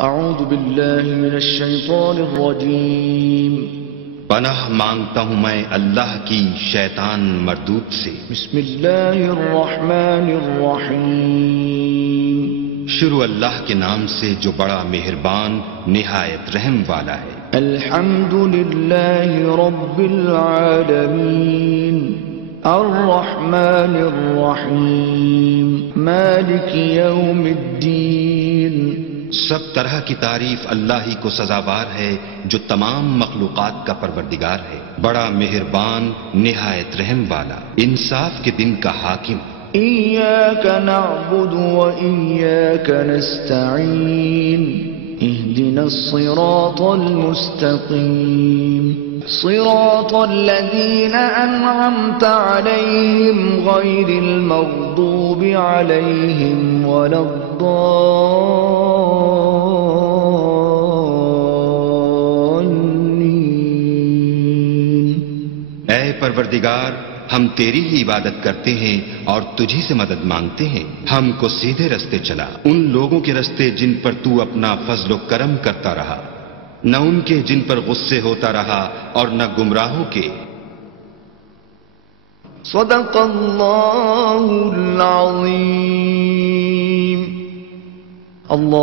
اعوذ باللہ من الشیطان الرجیم پناہ مانگتا ہوں میں اللہ کی شیطان مردود سے۔ بسم اللہ الرحمن الرحیم شروع اللہ کے نام سے جو بڑا مہربان نہایت رحم والا ہے۔ الحمد للہ رب العالمین الرحمن الرحیم مالک یوم الدین۔ سب طرح کی تعریف اللہ ہی کو سزاوار ہے جو تمام مخلوقات کا پروردگار ہے، بڑا مہربان نہایت رحم والا، انصاف کے دن کا حاکم۔ ایاک نعبد و ایاک نستعین اہدنا الصراط المستقیم صراط الذین انعمت علیہم غیر المغضوب علیہم ولا الضالین۔ اے پروردگار، ہم تیری ہی عبادت کرتے ہیں اور تجھی سے مدد مانگتے ہیں، ہم کو سیدھے رستے چلا، ان لوگوں کے رستے جن پر تو اپنا فضل و کرم کرتا رہا، نہ ان کے جن پر غصے ہوتا رہا اور نہ گمراہوں کے۔ صدق اللہ العظیم۔ اللہ